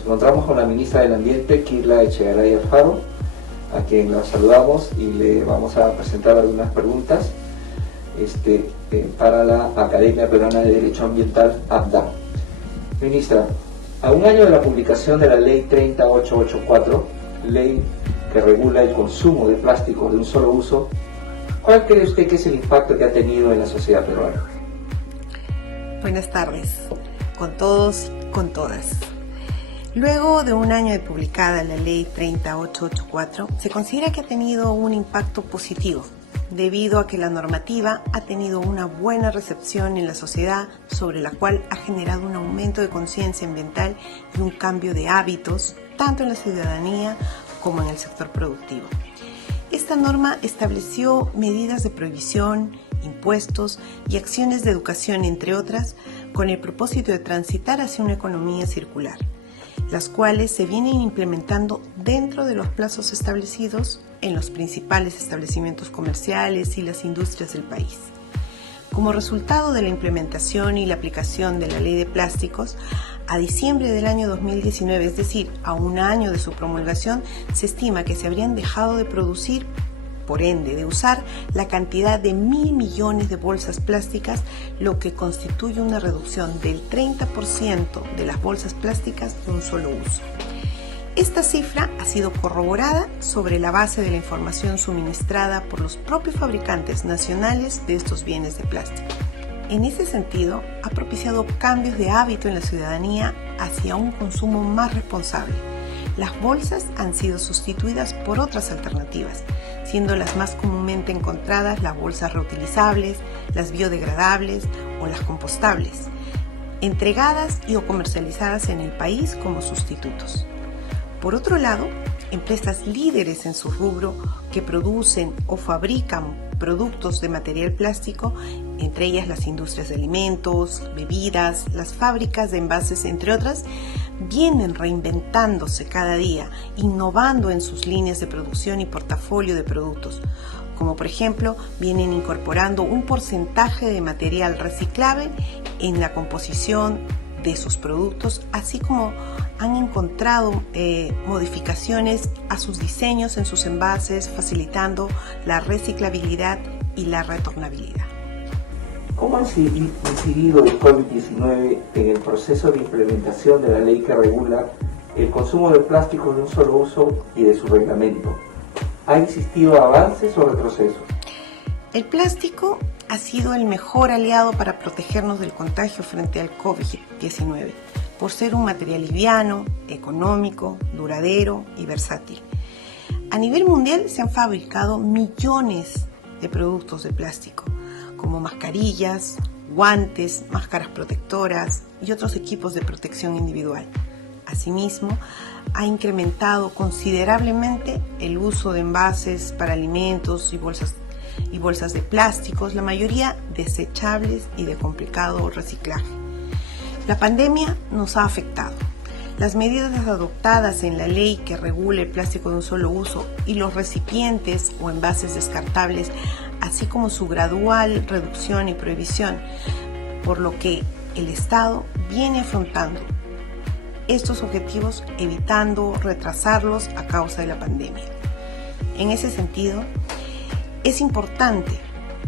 Nos encontramos con la ministra del Ambiente, Kirla Echegaray Alfaro, a quien la saludamos y le vamos a presentar algunas preguntas para la Academia Peruana de Derecho Ambiental, APDA. Ministra, a un año de la publicación de la Ley 30884, ley que regula el consumo de plásticos de un solo uso, ¿cuál cree usted que es el impacto que ha tenido en la sociedad peruana? Buenas tardes, con todos y con todas. Luego de un año de publicada la Ley 30884, se considera que ha tenido un impacto positivo, debido a que la normativa ha tenido una buena recepción en la sociedad, sobre la cual ha generado un aumento de conciencia ambiental y un cambio de hábitos, tanto en la ciudadanía como en el sector productivo. Esta norma estableció medidas de prohibición, impuestos y acciones de educación, entre otras, con el propósito de transitar hacia una economía circular, las cuales se vienen implementando dentro de los plazos establecidos en los principales establecimientos comerciales y las industrias del país. Como resultado de la implementación y la aplicación de la Ley de Plásticos, a diciembre del año 2019, es decir, a un año de su promulgación, se estima que se habrían dejado de producir, por ende, de usar la cantidad de 1.000 millones de bolsas plásticas, lo que constituye una reducción del 30% de las bolsas plásticas de un solo uso. Esta cifra ha sido corroborada sobre la base de la información suministrada por los propios fabricantes nacionales de estos bienes de plástico. En ese sentido, ha propiciado cambios de hábito en la ciudadanía hacia un consumo más responsable. Las bolsas han sido sustituidas por otras alternativas, siendo las más comúnmente encontradas las bolsas reutilizables, las biodegradables o las compostables, entregadas y o comercializadas en el país como sustitutos. Por otro lado, empresas líderes en su rubro que producen o fabrican productos de material plástico, entre ellas las industrias de alimentos, bebidas, las fábricas de envases, entre otras, vienen reinventándose cada día, innovando en sus líneas de producción y portafolio de productos, como por ejemplo, vienen incorporando un porcentaje de material reciclable en la composición de sus productos, así como han encontrado modificaciones a sus diseños en sus envases, facilitando la reciclabilidad y la retornabilidad. ¿Cómo ha incidido el COVID-19 en el proceso de implementación de la ley que regula el consumo de plásticos de un solo uso y de su reglamento? ¿Ha existido avances o retrocesos? El plástico ha sido el mejor aliado para protegernos del contagio frente al COVID-19, por ser un material liviano, económico, duradero y versátil. A nivel mundial se han fabricado millones de productos de plástico, como mascarillas, guantes, máscaras protectoras y otros equipos de protección individual. Asimismo, ha incrementado considerablemente el uso de envases para alimentos y bolsas de plásticos, la mayoría desechables y de complicado reciclaje. La pandemia nos ha afectado. Las medidas adoptadas en la ley que regula el plástico de un solo uso y los recipientes o envases descartables, así como su gradual reducción y prohibición, por lo que el Estado viene afrontando estos objetivos, evitando retrasarlos a causa de la pandemia. En ese sentido, es importante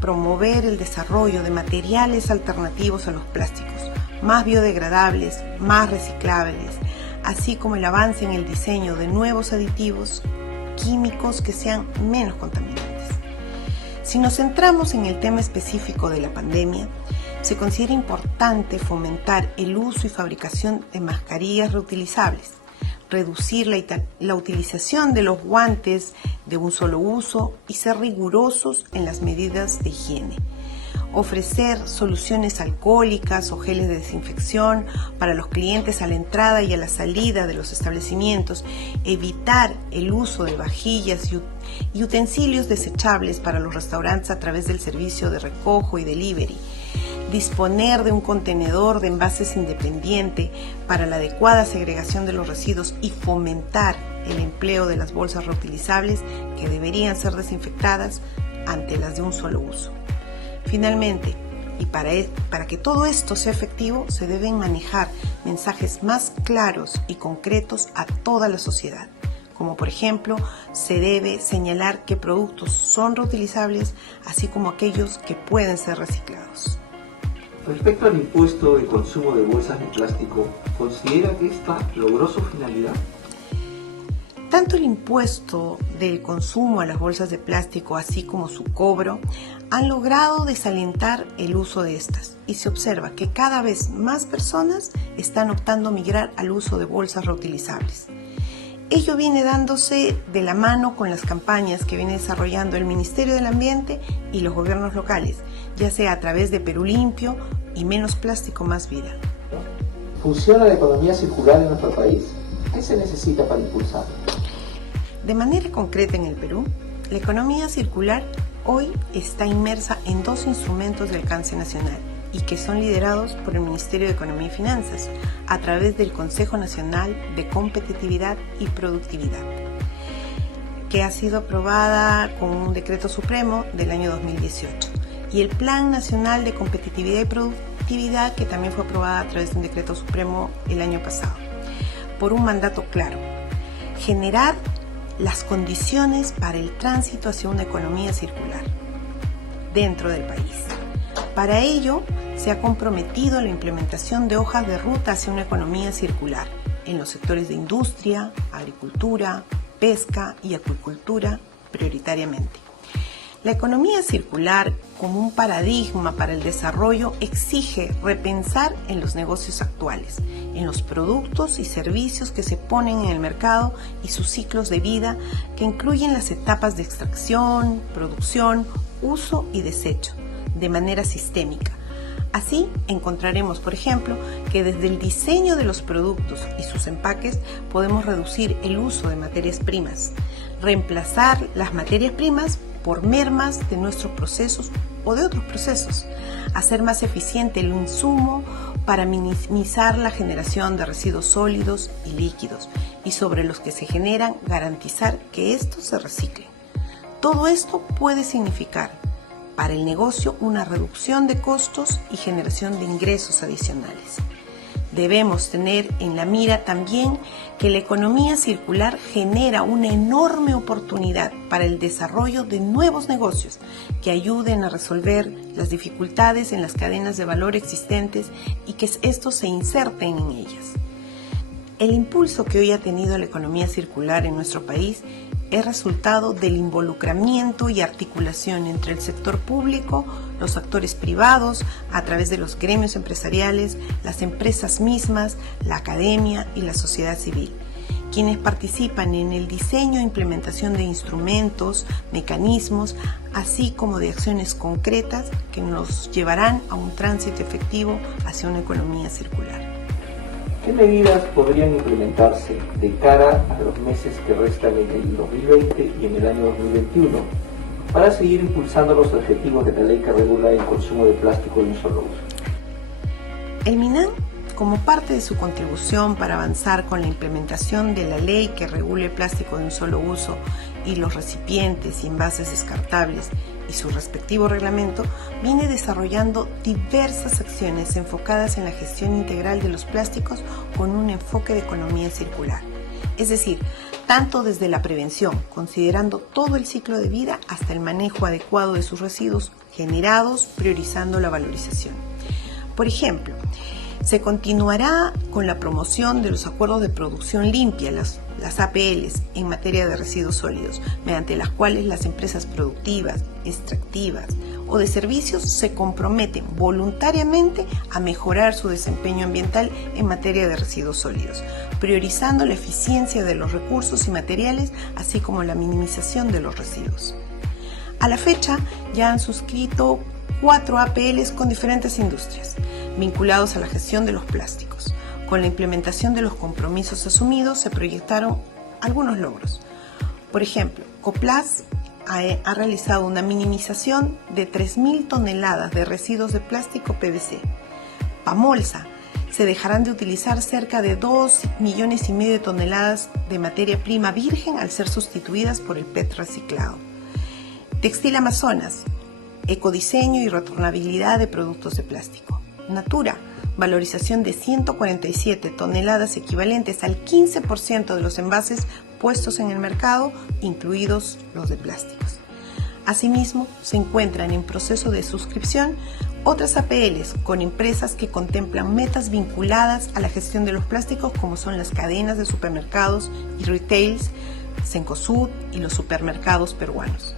promover el desarrollo de materiales alternativos a los plásticos, más biodegradables, más reciclables, así como el avance en el diseño de nuevos aditivos químicos que sean menos contaminantes. Si nos centramos en el tema específico de la pandemia, se considera importante fomentar el uso y fabricación de mascarillas reutilizables, reducir la utilización de los guantes de un solo uso y ser rigurosos en las medidas de higiene. Ofrecer soluciones alcohólicas o geles de desinfección para los clientes a la entrada y a la salida de los establecimientos, evitar el uso de vajillas y utensilios desechables para los restaurantes a través del servicio de recojo y delivery, disponer de un contenedor de envases independiente para la adecuada segregación de los residuos y fomentar el empleo de las bolsas reutilizables que deberían ser desinfectadas ante las de un solo uso. Finalmente, Y para que todo esto sea efectivo, se deben manejar mensajes más claros y concretos a toda la sociedad. Como por ejemplo, se debe señalar qué productos son reutilizables, así como aquellos que pueden ser reciclados. Respecto al impuesto de consumo de bolsas de plástico, ¿considera que esta logró su finalidad? Tanto el impuesto del consumo a las bolsas de plástico, así como su cobro, han logrado desalentar el uso de estas, y se observa que cada vez más personas están optando a migrar al uso de bolsas reutilizables. Ello viene dándose de la mano con las campañas que viene desarrollando el Ministerio del Ambiente y los gobiernos locales, ya sea a través de Perú Limpio y Menos Plástico, Más Vida. ¿Funciona la economía circular en nuestro país? ¿Qué se necesita para impulsarla? De manera concreta en el Perú, la economía circular hoy está inmersa en dos instrumentos de alcance nacional y que son liderados por el Ministerio de Economía y Finanzas a través del Consejo Nacional de Competitividad y Productividad, que ha sido aprobada con un decreto supremo del año 2018, y el Plan Nacional de Competitividad y Productividad, que también fue aprobada a través de un decreto supremo el año pasado, por un mandato claro: generar las condiciones para el tránsito hacia una economía circular dentro del país. Para ello, se ha comprometido la implementación de hojas de ruta hacia una economía circular en los sectores de industria, agricultura, pesca y acuicultura prioritariamente. La economía circular, como un paradigma para el desarrollo, exige repensar en los negocios actuales, en los productos y servicios que se ponen en el mercado y sus ciclos de vida, que incluyen las etapas de extracción, producción, uso y desecho, de manera sistémica. Así encontraremos, por ejemplo, que desde el diseño de los productos y sus empaques podemos reducir el uso de materias primas, reemplazar las materias primas por mermas de nuestros procesos o de otros procesos, hacer más eficiente el insumo para minimizar la generación de residuos sólidos y líquidos, y sobre los que se generan garantizar que estos se reciclen. Todo esto puede significar para el negocio una reducción de costos y generación de ingresos adicionales. Debemos tener en la mira también que la economía circular genera una enorme oportunidad para el desarrollo de nuevos negocios que ayuden a resolver las dificultades en las cadenas de valor existentes y que estos se inserten en ellas. El impulso que hoy ha tenido la economía circular en nuestro país es resultado del involucramiento y articulación entre el sector público, los actores privados, a través de los gremios empresariales, las empresas mismas, la academia y la sociedad civil, quienes participan en el diseño e implementación de instrumentos, mecanismos, así como de acciones concretas que nos llevarán a un tránsito efectivo hacia una economía circular. ¿Qué medidas podrían implementarse de cara a los meses que restan en el 2020 y en el año 2021 para seguir impulsando los objetivos de la ley que regula el consumo de plástico de un solo uso? El MINAM, como parte de su contribución para avanzar con la implementación de la ley que regule el plástico de un solo uso y los recipientes y envases descartables y su respectivo reglamento, viene desarrollando diversas acciones enfocadas en la gestión integral de los plásticos con un enfoque de economía circular. Es decir, tanto desde la prevención, considerando todo el ciclo de vida, hasta el manejo adecuado de sus residuos generados, priorizando la valorización. Por ejemplo, se continuará con la promoción de los acuerdos de producción limpia, las APLs, en materia de residuos sólidos, mediante las cuales las empresas productivas, extractivas o de servicios se comprometen voluntariamente a mejorar su desempeño ambiental en materia de residuos sólidos, priorizando la eficiencia de los recursos y materiales, así como la minimización de los residuos. A la fecha ya han suscrito 4 APLs con diferentes industrias, vinculados a la gestión de los plásticos. Con la implementación de los compromisos asumidos se proyectaron algunos logros. Por ejemplo, Coplas ha realizado una minimización de 3.000 toneladas de residuos de plástico PVC. Pamolsa, se dejarán de utilizar cerca de 2,5 millones de toneladas de materia prima virgen al ser sustituidas por el PET reciclado. Textil Amazonas ecodiseño y retornabilidad de productos de plástico. Natura, valorización de 147 toneladas equivalentes al 15% de los envases puestos en el mercado, incluidos los de plásticos. Asimismo, se encuentran en proceso de suscripción otras APLs con empresas que contemplan metas vinculadas a la gestión de los plásticos, como son las cadenas de supermercados y retails, Cencosud y los supermercados peruanos.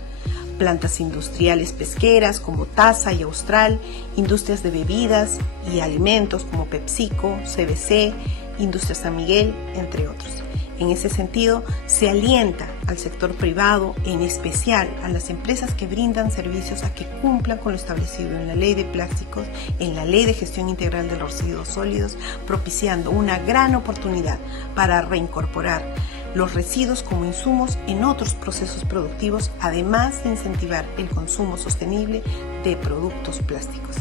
Plantas industriales pesqueras como Taza y Austral, industrias de bebidas y alimentos como PepsiCo, CBC, Industria San Miguel, entre otros. En ese sentido, se alienta al sector privado, en especial a las empresas que brindan servicios, a que cumplan con lo establecido en la Ley de Plásticos, en la Ley de Gestión Integral de los Residuos Sólidos, propiciando una gran oportunidad para reincorporar los residuos como insumos en otros procesos productivos, además de incentivar el consumo sostenible de productos plásticos.